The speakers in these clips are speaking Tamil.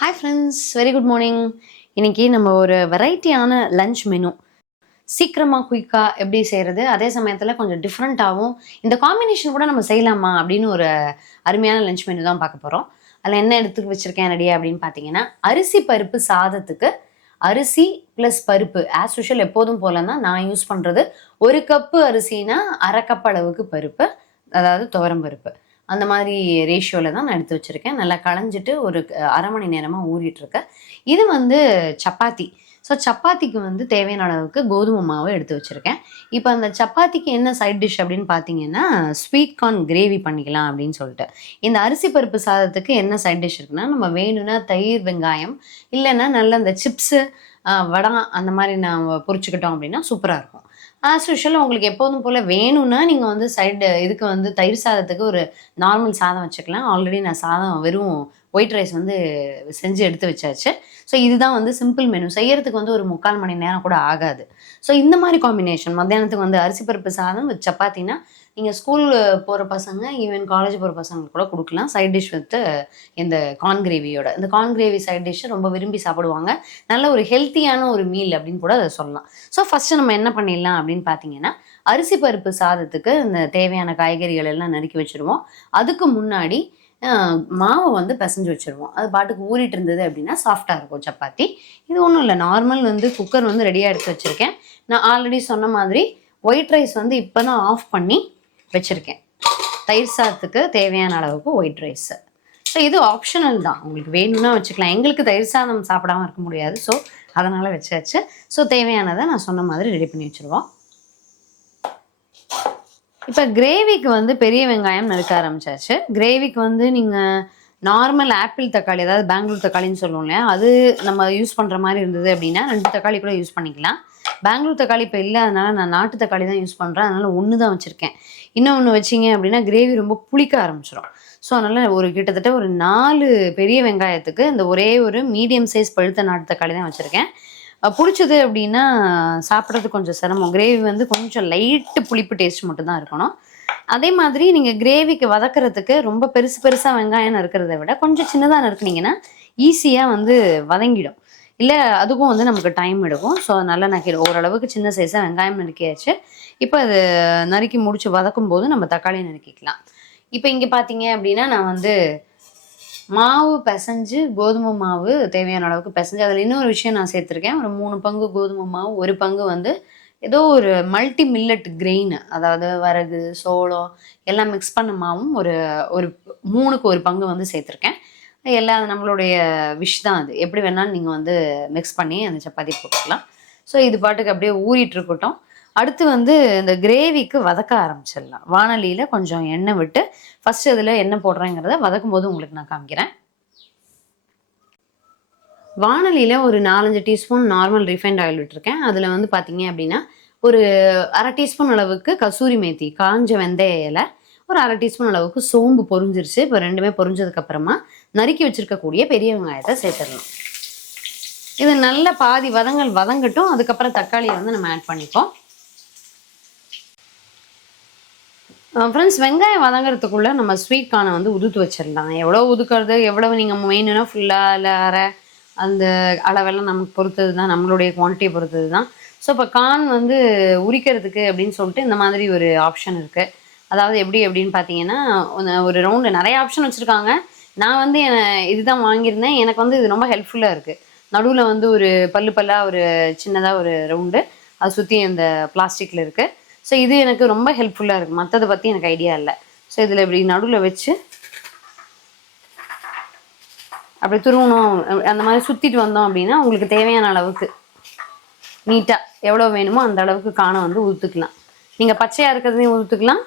Hi friends, very good morning. இன்னைக்கு நம்ம ஒரு வெரைட்டியான லஞ்ச் மெனு சீக்கிரமாக குயிக்காக எப்படி செய்கிறது, அதே சமயத்தில் கொஞ்சம் டிஃப்ரெண்ட்டாகவும் இந்த காம்பினேஷன் கூட நம்ம செய்யலாமா அப்படின்னு ஒரு அருமையான லஞ்ச் மெனு தான் பார்க்க போகிறோம். அதில் என்ன எடுத்து வச்சுருக்கேன் ரெடியா அப்படின்னு பார்த்தீங்கன்னா, அரிசி பருப்பு சாதத்துக்கு அரிசி ப்ளஸ் பருப்பு ஆஸ் யூஷுவல் எப்போதும் போல தான் நான் யூஸ் பண்ணுறது. ஒரு கப்பு அரிசினா அரை கப் அளவுக்கு பருப்பு, அதாவது துவரம் பருப்பு. அந்த மாதிரி ரேஷியோவில் தான் நான் எடுத்து வச்சுருக்கேன். நல்லா களைஞ்சிட்டு ஒரு அரை மணி நேரமாக ஊறிட்டுருக்கு. இது வந்து சப்பாத்தி. ஸோ சப்பாத்திக்கு வந்து தேவையான அளவுக்கு கோதுமை மாவு எடுத்து வச்சுருக்கேன். இப்போ அந்த சப்பாத்திக்கு என்ன சைட் டிஷ் அப்படின்னு பார்த்தீங்கன்னா, ஸ்வீட் கார்ன் கிரேவி பண்ணிக்கலாம் அப்படின்னு சொல்லிட்டு. இந்த அரிசி பருப்பு சாதத்துக்கு என்ன சைட் டிஷ் இருக்குன்னா, நம்ம வேணும்னா தயிர், வெங்காயம், இல்லைன்னா நல்ல இந்த சிப்ஸு, வடை அந்த மாதிரி நம்ம பொரிச்சுக்கிட்டோம் அப்படின்னா சூப்பராக இருக்கும். ஆஸ் யூஷுவல் உங்களுக்கு எப்போதும் போல் வேணும்னா நீங்கள் வந்து இதுக்கு வந்து தயிர் சாதத்துக்கு ஒரு நார்மல் சாதம் வச்சுக்கலாம். ஆல்ரெடி நான் சாதம் வெறும் ஒயிட் ரைஸ் வந்து செஞ்சு எடுத்து வச்சாச்சு. ஸோ இதுதான் வந்து சிம்பிள் மெனு. செய்யறதுக்கு வந்து ஒரு 3/4 மணி நேரம் கூட ஆகாது. ஸோ இந்த மாதிரி காம்பினேஷன் மத்தியானத்துக்கு வந்து அரிசி பருப்பு சாதம் வித் சப்பாத்தினா நீங்கள் ஸ்கூல் போகிற பசங்க, ஈவன் காலேஜ் போகிற பசங்களுக்கு கூட கொடுக்கலாம். சைட் டிஷ் வித் இந்த கார்ன் கிரேவியோட. இந்த கார்ன் கிரேவி சைட் டிஷ் ரொம்ப விரும்பி சாப்பிடுவாங்க. நல்ல ஒரு ஹெல்த்தியான ஒரு மீல் அப்படின்னு கூட அதை சொல்லலாம். ஸோ ஃபஸ்ட்டு நம்ம என்ன பண்ணிடலாம் அப்படின்னு பார்த்தீங்கன்னா, அரிசி பருப்பு சாதத்துக்கு இந்த தேவையான காய்கறிகள் எல்லாம் நறுக்கி வச்சுருவோம். அதுக்கு முன்னாடி மாவை வந்து பிசைஞ்சு வச்சுருவோம். அது பாட்டுக்கு ஊறிட்டு இருந்தது அப்படின்னா சாஃப்டாக இருக்கும் சப்பாத்தி. இது ஒன்றும் இல்லை, நார்மல் வந்து குக்கர் வந்து ரெடியாக எடுத்து வச்சுருக்கேன். நான் ஆல்ரெடி சொன்ன மாதிரி ஒயிட் ரைஸ் வந்து இப்போ தான் ஆஃப் பண்ணி வச்சுருக்கேன். தயிர் சாதத்துக்கு தேவையான அளவுக்கு ஒயிட் ரைஸு. ஸோ இது ஆப்ஷனல் தான், உங்களுக்கு வேணும்னா வச்சுக்கலாம். எங்களுக்கு தயிர் சாதம் சாப்பிடாமல் இருக்க முடியாது. ஸோ அதனால் வச்சாச்சு. ஸோ தேவையானதை நான் சொன்ன மாதிரி ரெடி பண்ணி வச்சுருவோம். இப்போ கிரேவிக்கு வந்து பெரிய வெங்காயம் நறுக்க ஆரம்பிச்சாச்சு. கிரேவிக்கு வந்து நீங்கள் நார்மல் ஆப்பிள் தக்காளி, அதாவது பெங்களூர் தக்காளின்னு சொல்லுவோம் இல்லையா, அது நம்ம யூஸ் பண்ணுற மாதிரி இருந்தது அப்படின்னா 2 தக்காளி கூட யூஸ் பண்ணிக்கலாம். பெங்களூர் தக்காளி இப்போ இல்லை, அதனால் நான் நாட்டு தக்காளி தான் யூஸ் பண்ணுறேன். அதனால் 1 தான் வச்சுருக்கேன். இன்னொன்று வச்சிங்க அப்படின்னா கிரேவி ரொம்ப புளிக்க ஆரம்பிச்சிடும். ஸோ அதனால் கிட்டத்தட்ட ஒரு 4 பெரிய வெங்காயத்துக்கு இந்த ஒரே ஒரு மீடியம் சைஸ் பழுத்த நாட்டு தக்காளி தான் வச்சுருக்கேன். பிடிச்சது அப்படின்னா சாப்பிட்றது கொஞ்சம் சிரமம். கிரேவி வந்து கொஞ்சம் லைட்டு புளிப்பு டேஸ்ட் மட்டும்தான் இருக்கணும். அதே மாதிரி நீங்கள் கிரேவிக்கு வதக்கிறதுக்கு ரொம்ப பெருசாக வெங்காயம் நறுக்கிறத விட கொஞ்சம் சின்னதாக நறுக்குனீங்கன்னா ஈஸியாக வந்து வதங்கிடும். இல்லை அதுக்கும் வந்து நமக்கு டைம் எடுக்கும். ஸோ நல்லா ஓரளவுக்கு சின்ன சைஸாக வெங்காயம் நறுக்கியாச்சு. இப்போ அது நறுக்கி முடிச்சு வதக்கும் போது நம்ம தக்காளி நறுக்கிக்கலாம். இப்போ இங்கே பார்த்தீங்க அப்படின்னா நான் வந்து மாவு பிசைஞ்சு, கோதுமை மாவு தேவையான அளவுக்கு பிசைஞ்சு, அதில் இன்னொரு விஷயம் நான் சேர்த்துருக்கேன். ஒரு 3 பங்கு கோதுமை மாவு, 1 பங்கு வந்து ஏதோ ஒரு மல்டி மில்லட் கிரெயின், அதாவது வரகு, சோளம் எல்லாம் மிக்ஸ் பண்ண மாவும் ஒரு 3க்கு 1 பங்கு வந்து சேர்த்துருக்கேன். எல்லாம் நம்மளுடைய விஷ் தான், அது எப்படி வேணாலும் நீங்கள் வந்து மிக்ஸ் பண்ணி அந்த சப்பாத்தி போட்டுக்கலாம். ஸோ இது பாட்டுக்கு அப்படியே ஊறிட்டு இருக்கட்டும். அடுத்து வந்து இந்த கிரேவிக்கு வதக்க ஆரம்பிச்சிடலாம். வானலியில் கொஞ்சம் எண்ணெய் விட்டு ஃபஸ்ட்டு அதில் எண்ணெய் போடுறேங்கிறத வதக்கும் போது உங்களுக்கு நான் காமிக்கிறேன். வானலியில் ஒரு 4-5 டீஸ்பூன் நார்மல் ரிஃபைண்ட் ஆயில் விட்டுருக்கேன். அதில் வந்து பார்த்தீங்க அப்படின்னா ஒரு அரை டீஸ்பூன் அளவுக்கு கசூரி மேத்தி, காஞ்ச வெந்தய இலை, ஒரு அரை டீஸ்பூன் அளவுக்கு சோம்பு பொரிஞ்சிருச்சு. இப்போ ரெண்டுமே பொரிஞ்சதுக்கப்புறமா நறுக்கி வச்சுருக்கக்கூடிய பெரிய வெங்காயத்தை சேர்த்துடலாம். இது நல்ல பாதி வதங்கட்டும். அதுக்கப்புறம் தக்காளியை வந்து நம்ம ஆட் பண்ணிப்போம். ஃப்ரெண்ட்ஸ், வெங்காயம் வதங்கிறதுக்குள்ளே நம்ம ஸ்வீட் கார்னை வந்து உதுத்து வச்சிடலாம். எவ்வளோ உதுக்கிறது, எவ்வளவு நீங்கள் மெயினாக ஃபுல்லாக இல்லை அரை, அந்த அளவெல்லாம் நமக்கு பொறுத்தது தான், நம்மளுடைய குவான்டிட்டியை பொறுத்தது தான். ஸோ இப்போ கார்ன் வந்து உரிக்கிறதுக்கு அப்படின்னு சொல்லிட்டு இந்த மாதிரி ஒரு ஆப்ஷன் இருக்குது. அதாவது அப்படின்னு பார்த்தீங்கன்னா, ஒரு ரவுண்டு நிறைய ஆப்ஷன் வச்சுருக்காங்க. நான் வந்து இதுதான் வாங்கியிருந்தேன். எனக்கு வந்து இது ரொம்ப ஹெல்ப்ஃபுல்லாக இருக்குது. நடுவில் வந்து ஒரு பல்லாக ஒரு சின்னதாக ஒரு ரவுண்டு, அதை சுற்றி அந்த பிளாஸ்டிக்கில் இருக்குது. ஸோ இது எனக்கு ரொம்ப ஹெல்ப்ஃபுல்லாக இருக்குது. மற்றதை பற்றி எனக்கு ஐடியா இல்லை. ஸோ இதில் இப்படி நடுவில் வச்சு அப்படி துருவணும். அந்த மாதிரி சுற்றிட்டு வந்தோம் அப்படின்னா உங்களுக்கு தேவையான அளவுக்கு நீட்டாக எவ்வளோ வேணுமோ அந்த அளவுக்கு காணை வந்து உதுத்துக்கலாம். நீங்கள் பச்சையாக இருக்கிறதையும் உதுத்துக்கலாம்,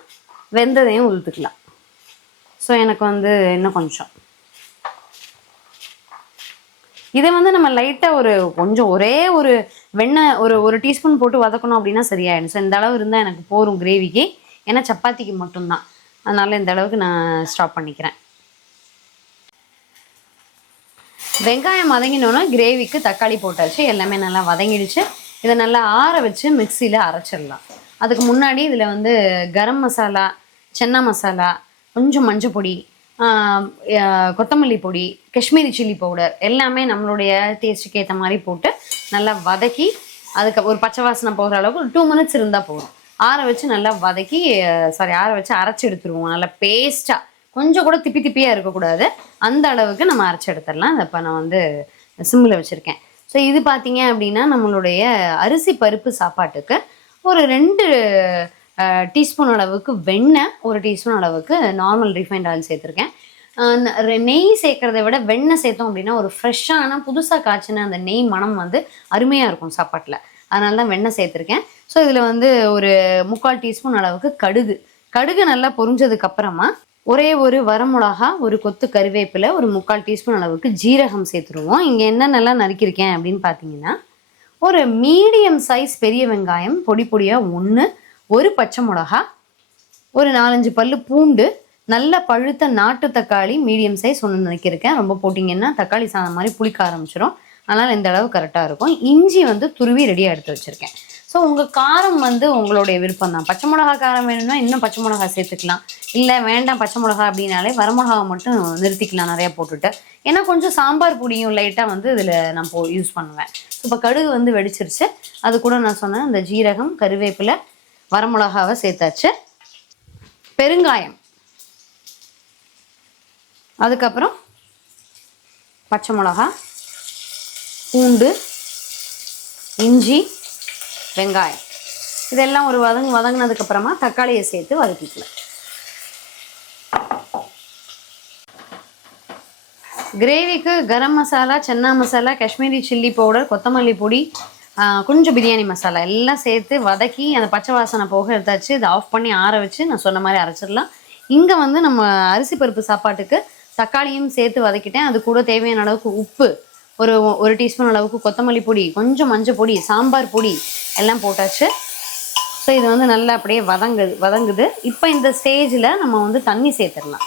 வெந்ததையும் உதுத்துக்கலாம். ஸோ எனக்கு வந்து இன்னும் கொஞ்சம் இதை வந்து நம்ம லைட்டாக கொஞ்சம் ஒரே ஒரு வெண்ணெய் ஒரு டீஸ்பூன் போட்டு வதக்கணும் அப்படின்னா சரியாயிடும். ஸோ இந்த அளவு இருந்தால் எனக்கு போகும் கிரேவிக்கு. ஏன்னா சப்பாத்திக்கு மட்டும்தான், அதனால் இந்த அளவுக்கு நான் ஸ்டாப் பண்ணிக்கிறேன். வெங்காயம் வதங்கினோன்னா கிரேவிக்கு தக்காளி போட்டாச்சு, எல்லாமே நல்லா வதங்கிடுச்சு. இதை நல்லா ஆற வச்சு மிக்சியில் அரைச்சிடலாம். அதுக்கு முன்னாடி இதில் வந்து கரம் மசாலா, சென்னா மசாலா, கொஞ்சம் மஞ்சள் பொடி, கொத்தமல்லி பொடி, காஷ்மீரி சில்லி பவுடர் எல்லாமே நம்மளுடைய டேஸ்ட்டுக்கு ஏற்ற மாதிரி போட்டு நல்லா வதக்கி, அதுக்கு ஒரு பச்சை வாசனை போகிற அளவுக்கு ஒரு 2 மினிட்ஸ் இருந்தால் போதும். ஆற வச்சு நல்லா வதக்கி ஆற வச்சு அரைச்சி எடுத்துருவோம். நல்லா பேஸ்ட்டாக, கொஞ்சம் கூட திப்பி திப்பியாக இருக்கக்கூடாது, அந்த அளவுக்கு நம்ம அரைச்சி எடுத்துடலாம். அதை இப்போ நான் வந்து சிம்மில் வச்சுருக்கேன். ஸோ இது பார்த்தீங்க அப்படின்னா நம்மளுடைய அரிசி பருப்பு சாப்பாட்டுக்கு ஒரு 2 டீஸ்பூன் அளவுக்கு வெண்ணெய், 1 டீஸ்பூன் அளவுக்கு நார்மல் ரீஃபைண்ட் ஆயில் சேர்த்துருக்கேன். நெய் சேர்க்கறத விட வெண்ணெய் சேர்த்தோம் அப்படின்னா ஒரு ஃப்ரெஷ்ஷான புதுசாக காய்ச்சின அந்த நெய் மனம் வந்து அருமையாக இருக்கும் சாப்பாட்டில். அதனால தான் வெண்ணெய் சேர்த்துருக்கேன். ஸோ இதில் வந்து ஒரு 3/4 டீஸ்பூன் அளவுக்கு கடுகு நல்லா பொரிஞ்சதுக்கு அப்புறமா ஒரே ஒரு வரமிளகா, ஒரு கொத்து கருவேப்பிலை, ஒரு 3/4 டீஸ்பூன் அளவுக்கு ஜீரகம் சேர்த்துருவோம். இங்கே என்னென்னலாம் நறுக்கியிருக்கேன் அப்படின்னு பார்த்தீங்கன்னா, ஒரு மீடியம் சைஸ் பெரிய வெங்காயம் பொடி பொடியாக 1, ஒரு பச்சை மிளகா, ஒரு 4-5 பல்லு பூண்டு, நல்ல பழுத்த நாட்டு தக்காளி மீடியம் சைஸ் 1 நறுக்கியிருக்கேன். ரொம்ப போட்டிங்கன்னா தக்காளி சாதம் மாதிரி புளிக்க ஆரம்பிச்சிடும். அதனால் இந்த அளவு கரெக்டாக இருக்கும். இஞ்சி வந்து துருவி ரெடியாக எடுத்து வச்சுருக்கேன். ஸோ உங்கள் காரம் வந்து உங்களுடைய விருப்பம் தான். பச்சை மிளகா காரம் வேணும்னா இன்னும் பச்சை மிளகா சேர்த்துக்கலாம். இல்லை வேண்டாம் பச்சை மிளகா அப்படின்னாலே வரமிளகாவை மட்டும் நிறுத்திக்கலாம் நிறையா போட்டுட்டு. ஏன்னா கொஞ்சம் சாம்பார் பொடியும் லைட்டாக வந்து இதில் நான் யூஸ் பண்ணுவேன். இப்போ கடுகு வந்து வெடிச்சிருச்சு. அது கூட நான் சொன்னேன் இந்த ஜீரகம், கருவேப்பிலை, வரமிளகாவை சேர்த்தாச்சு. பெருங்காயம், அதுக்கப்புறம் பச்சை மிளகா, பூண்டு, இஞ்சி, வெங்காயம், இதெல்லாம் ஒரு வதங்கினதுக்கப்புறமா தக்காளியை சேர்த்து வதக்கிக்கலாம். கிரேவிக்கு கரம் மசாலா, சன்னா மசாலா, காஷ்மீரி சில்லி பவுடர், கொத்தமல்லி பொடி, கொஞ்சம் பிரியாணி மசாலா எல்லாம் சேர்த்து வதக்கி அந்த பச்சை வாசனை போக எடுத்தாச்சு. இதை ஆஃப் பண்ணி ஆற வச்சு நான் சொன்ன மாதிரி அரைச்சிடலாம். இங்கே வந்து நம்ம அரிசி பருப்பு சாப்பாட்டுக்கு தக்காளியும் சேர்த்து வதக்கிட்டேன். அது கூட தேவையான அளவுக்கு உப்பு, ஒரு டீஸ்பூன் அளவுக்கு கொத்தமல்லி பொடி, கொஞ்சம் மஞ்சள் பொடி, சாம்பார் பொடி எல்லாம் போட்டாச்சு. ஸோ இது வந்து நல்லா அப்படியே வதங்குது. இப்போ இந்த ஸ்டேஜில் நம்ம வந்து தண்ணி சேர்த்துடலாம்.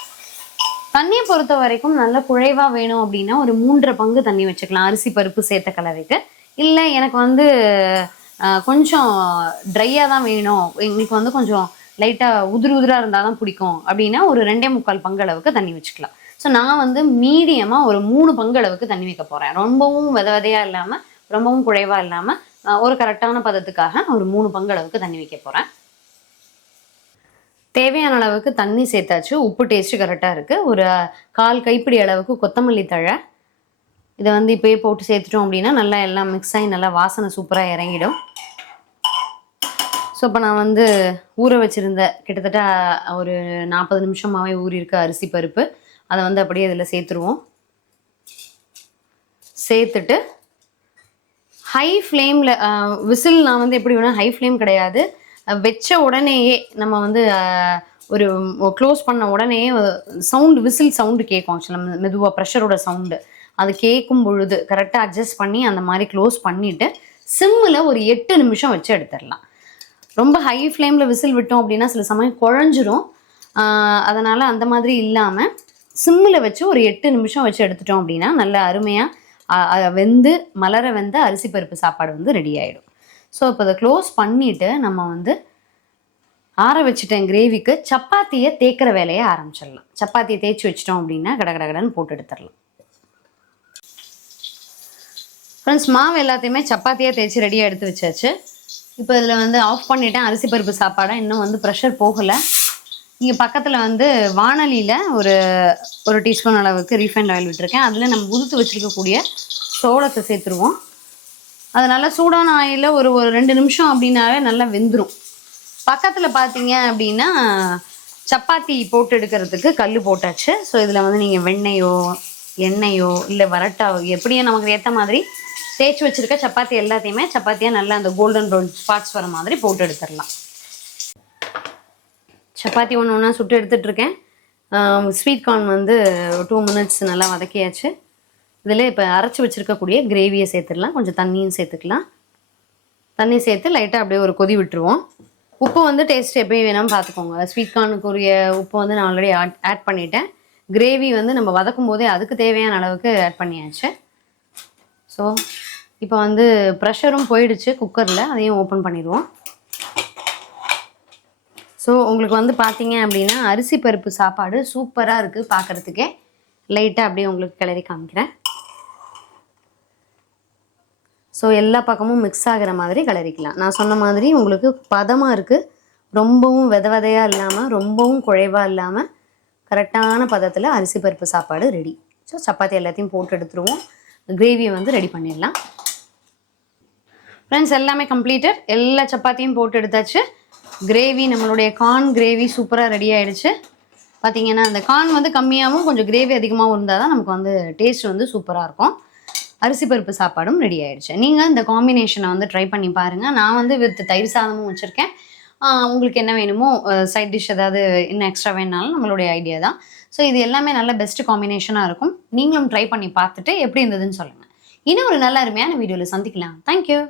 தண்ணியை பொறுத்த வரைக்கும் நல்லா குழைவாக வேணும் அப்படின்னா ஒரு 3.5 பங்கு தண்ணி வச்சுக்கலாம் அரிசி பருப்பு சேர்த்த கலவைக்கு. இல்லை எனக்கு வந்து கொஞ்சம் ட்ரையாக தான் வேணும், எங்களுக்கு வந்து கொஞ்சம் லைட்டாக உதிராக இருந்தால் தான் பிடிக்கும் அப்படின்னா ஒரு 2.25 பங்கு அளவுக்கு தண்ணி வச்சுக்கலாம். ஸோ நான் வந்து மீடியமாக ஒரு 3 பங்கு அளவுக்கு தண்ணி வைக்க போகிறேன். ரொம்பவும் விதையாக இல்லாமல், ரொம்பவும் குழைவாக இல்லாமல், ஒரு கரெக்டான பதத்துக்காக ஒரு 3 பங்கு அளவுக்கு தண்ணி வைக்க போகிறேன். தேவையான அளவுக்கு தண்ணி சேர்த்தாச்சு. உப்பு டேஸ்ட்டு கரெக்டாக இருக்குது. ஒரு 1/4 கைப்பிடி அளவுக்கு கொத்தமல்லி தழை, இதை வந்து இப்போயே போட்டு சேர்த்துட்டோம் அப்படின்னா நல்லா எல்லாம் மிக்ஸ் ஆகி நல்லா வாசனை சூப்பராக இறங்கிடும். ஸோ இப்போ நான் வந்து ஊற வச்சுருந்த கிட்டத்தட்ட ஒரு 40 நிமிஷமாகவே ஊறியிருக்க அரிசி பருப்பு, அதை வந்து அப்படியே இதில் சேர்த்துருவோம். சேர்த்துட்டு ஹை ஃப்ளேமில் விசில், நான் வந்து எப்படி வேணால் ஹை ஃப்ளேம் கிடையாது, வச்ச உடனேயே நம்ம வந்து ஒரு க்ளோஸ் பண்ண உடனேயே சவுண்டு, விசில் சவுண்டு கேட்கும். ஆக்சுவலாக மெதுவாக ப்ரெஷரோட சவுண்டு அது கேட்கும் பொழுது கரெக்டாக அட்ஜஸ்ட் பண்ணி அந்த மாதிரி க்ளோஸ் பண்ணிவிட்டு சிம்மில் ஒரு 8 நிமிஷம் வச்சு எடுத்துடலாம். ரொம்ப ஹை ஃப்ளேமில் விசில் விட்டோம் அப்படின்னா சில சமயம் குழஞ்சிரும். அதனால் அந்த மாதிரி இல்லாமல் சிம்மில் வச்சு ஒரு 8 நிமிஷம் வச்சு எடுத்துட்டோம் அப்படின்னா நல்ல அருமையாக மலர வெந்த அரிசி பருப்பு சாப்பாடு வந்து ரெடி ஆகிடும். ஸோ இப்போ அதை க்ளோஸ் பண்ணிவிட்டு நம்ம வந்து ஆற வச்சுட்டேன் கிரேவிக்கு சப்பாத்தியை தேய்க்கிற வேலையை ஆரம்பிச்சிடலாம். சப்பாத்தியை தேய்ச்சி வச்சிட்டோம் அப்படின்னா கடகடன்னு போட்டு எடுத்துடலாம். ஃப்ரெண்ட்ஸ், மாவு எல்லாத்தையுமே சப்பாத்தியாக தேய்ச்சி ரெடியாக எடுத்து வச்சாச்சு. இப்போ இதில் வந்து ஆஃப் பண்ணிவிட்டேன் அரிசி பருப்பு சாப்பாடை. இன்னும் வந்து ப்ரெஷர் போகலை. இங்கே பக்கத்தில் வந்து வானலியில் ஒரு டீஸ்பூன் அளவுக்கு ரீஃபைண்ட் ஆயில் விட்டுருக்கேன். அதில் நம்ம உதுத்து வச்சுருக்கக்கூடிய சோளத்தை சேர்த்துருவோம். அதனால் சூடான ஆயிலில் ஒரு 2 நிமிஷம் அப்படின்னாவே நல்லா வெந்துடும். பக்கத்தில் பார்த்தீங்க அப்படின்னா சப்பாத்தி போட்டு எடுக்கிறதுக்கு கல் போட்டாச்சு. ஸோ இதில் வந்து நீங்கள் வெண்ணெயோ எண்ணெயோ இல்லை வரட்டாவோ எப்படியோ நமக்கு ஏற்ற மாதிரி தேய்ச்சி வச்சுருக்க சப்பாத்தி எல்லாத்தையுமே சப்பாத்தியாக நல்லா அந்த கோல்டன் ப்ரௌன் ஸ்பாட்ஸ் வர மாதிரி போட்டு எடுத்துடலாம். சப்பாத்தி ஒன்று சுட்டு எடுத்துகிட்ருக்கேன். ஸ்வீட் கார்ன் வந்து 2 மினிட்ஸ் நல்லா வதக்கியாச்சு. இதில் இப்போ அரைச்சி வச்சுருக்கக்கூடிய கிரேவியை சேர்த்துடலாம். கொஞ்சம் தண்ணியும் சேர்த்துக்கலாம். தண்ணி சேர்த்து லைட்டாக அப்படியே ஒரு கொதி விட்டுருவோம். உப்பு வந்து டேஸ்ட் எப்பயும் வேணாலும் பார்த்துக்கோங்க. ஸ்வீட் கார்னுக்குரிய உப்பு வந்து நான் ஆல்ரெடி ஆட் பண்ணிட்டேன். கிரேவி வந்து நம்ம வதக்கும் போதே அதுக்கு தேவையான அளவுக்கு ஆட் பண்ணியாச்சு. ஸோ இப்போ வந்து ப்ரெஷரும் போயிடுச்சு குக்கரில், அதையும் ஓப்பன் பண்ணிடுவோம். ஸோ உங்களுக்கு வந்து பார்த்தீங்க அப்படின்னா அரிசி பருப்பு சாப்பாடு சூப்பராக இருக்குது பார்க்குறதுக்கே. லைட்டாக அப்படியே உங்களுக்கு கிளறி காமிக்கிறேன். ஸோ எல்லா பக்கமும் மிக்ஸ் ஆகிற மாதிரி கிளறிக்கலாம். நான் சொன்ன மாதிரி உங்களுக்கு பதமாக இருக்குது. ரொம்பவும் விதையாக இல்லாமல் ரொம்பவும் குழைவாக இல்லாமல் கரெக்டான பதத்தில் அரிசி பருப்பு சாப்பாடு ரெடி. ஸோ சப்பாத்தி எல்லாத்தையும் போட்டு எடுத்துருவோம். கிரேவியை வந்து ரெடி பண்ணிடலாம். ஃப்ரெண்ட்ஸ் எல்லாமே கம்ப்ளீட்டட். எல்லா சப்பாத்தியும் போட்டு எடுத்தாச்சு. கிரேவி நம்மளுடைய கார்ன் கிரேவி சூப்பராக ரெடி ஆகிடுச்சு. பார்த்தீங்கன்னா அந்த கார்ன் வந்து கம்மியாகவும் கொஞ்சம் கிரேவி அதிகமாகவும் இருந்தால் தான் நமக்கு வந்து டேஸ்ட் வந்து சூப்பராக இருக்கும். அரிசி பருப்பு சாப்பாடும் ரெடி ஆகிடுச்சு. நீங்கள் இந்த காம்பினேஷனை வந்து ட்ரை பண்ணி பாருங்கள். நான் வந்து வித் தயிர் சாதமும் வச்சுருக்கேன். உங்களுக்கு என்ன வேணுமோ சைட் டிஷ் ஏதாவது இன்னும் எக்ஸ்ட்ரா வேணுனாலும் நம்மளுடைய ஐடியா தான். ஸோ இது எல்லாமே நல்ல பெஸ்ட் காம்பினேஷனாக இருக்கும். நீங்களும் ட்ரை பண்ணி பார்த்துட்டு எப்படி இருந்ததுன்னு சொல்லுங்கள். இன்னும் ஒரு நல்ல அருமையான வீடியோவில் சந்திக்கலாம். தேங்க்யூ.